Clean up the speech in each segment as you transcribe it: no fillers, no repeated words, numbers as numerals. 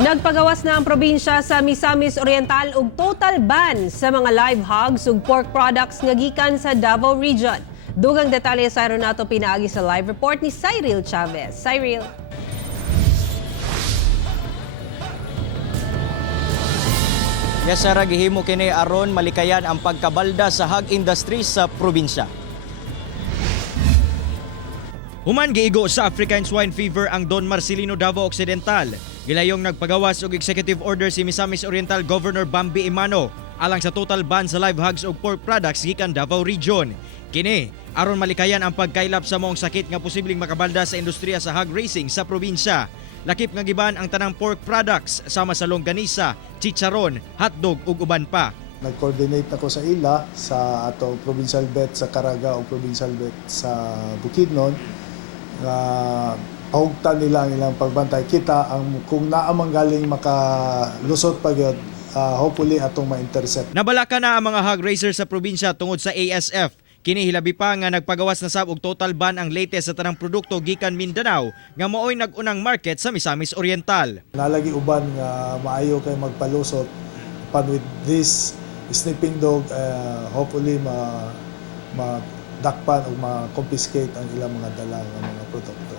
Nagpagawas na ang probinsya sa Misamis Oriental og total ban sa mga live hogs ug pork products nga gikan sa Davao Region. Dugang detalye sa nato pinaagi sa live report ni Cyril Chavez. Cyril. Yes, sir, gihimo kini aron malikayan ang pagkabalda sa hog industry sa probinsya. Human giigo sa African Swine Fever ang Don Marcelino Davao Occidental. Gilayong nagpagawas og executive order si Misamis Oriental Governor Bambi Imano alang sa total ban sa live hogs ug pork products gikan Davao Region. Kini aron malikayan ang pagkaylap sa moong sakit nga posibleng makabalda sa industriya sa hog racing sa probinsya. Lakip nga giban ang tanang pork products sama sa longganisa, chicharon, hotdog ug uban pa. Nag-coordinate ako sa ila sa atong provincial vet sa Caraga o provincial vet sa Bukidnon nga pahugtan nila ang ilang pagbantay. Kita ang kung naamang galing makalusot pa gyud, hopefully atong ma-intercept. Nabalaka na ang mga hog racers sa probinsya tungod sa ASF. Kini hilabi pa nga nagpagawas na sab og total ban ang latest sa tanang produkto gikan Mindanao nga maoy nag-unang market sa Misamis Oriental. Nalagi uban nga maayo kay magpalusot pan with this sniffing dog, hopefully madakpan o ma-confiscate ang ilang mga dala nga mga produkto.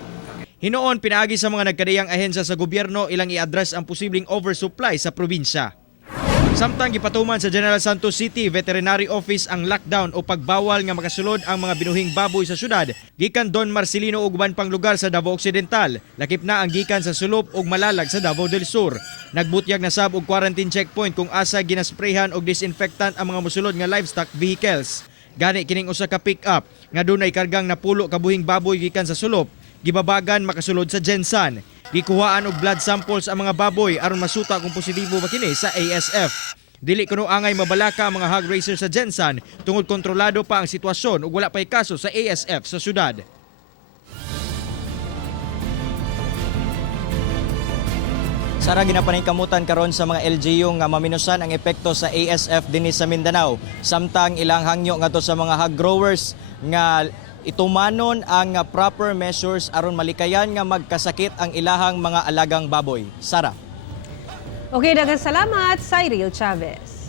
Hinoon pinaagi sa mga nagkadiyang ahensya sa gobyerno ilang i-address ang posibleng oversupply sa probinsya. Samtang gipatuman sa General Santos City Veterinary Office ang lockdown o pagbawal nga makasulod ang mga binuhing baboy sa syudad gikan Don Marcelino ug uban pang lugar sa Davao Occidental. Lakip na ang gikan sa Sulop ug Malalag sa Davao del Sur. Nagbutyag na sab og quarantine checkpoint kung asa ginasprayhan og disinfectant ang mga mosulod nga livestock vehicles. Gani kining usa ka pick-up nga dunay kargang napulo ka buhing baboy gikan sa Sulop, gibabagan makasulod sa Gensan. Gikuhaan og blood samples ang mga baboy aron masuta kung positibo ba kini sa ASF. Dili kuno angay mabalaka ang mga hog racers sa Gensan tungod kontrolado pa ang sitwasyon ug wala pay kaso sa ASF sa syudad. Sara ginapaningkamutan karon sa mga LGU nga maminusan ang epekto sa ASF dinhi sa Mindanao. Samtang ilang hangyo ngadto sa mga hog growers nga itumanon ang proper measures aron malikayan nga magkasakit ang ilahang mga alagang baboy. Sara. Okay, daghang salamat, Cyril Chavez.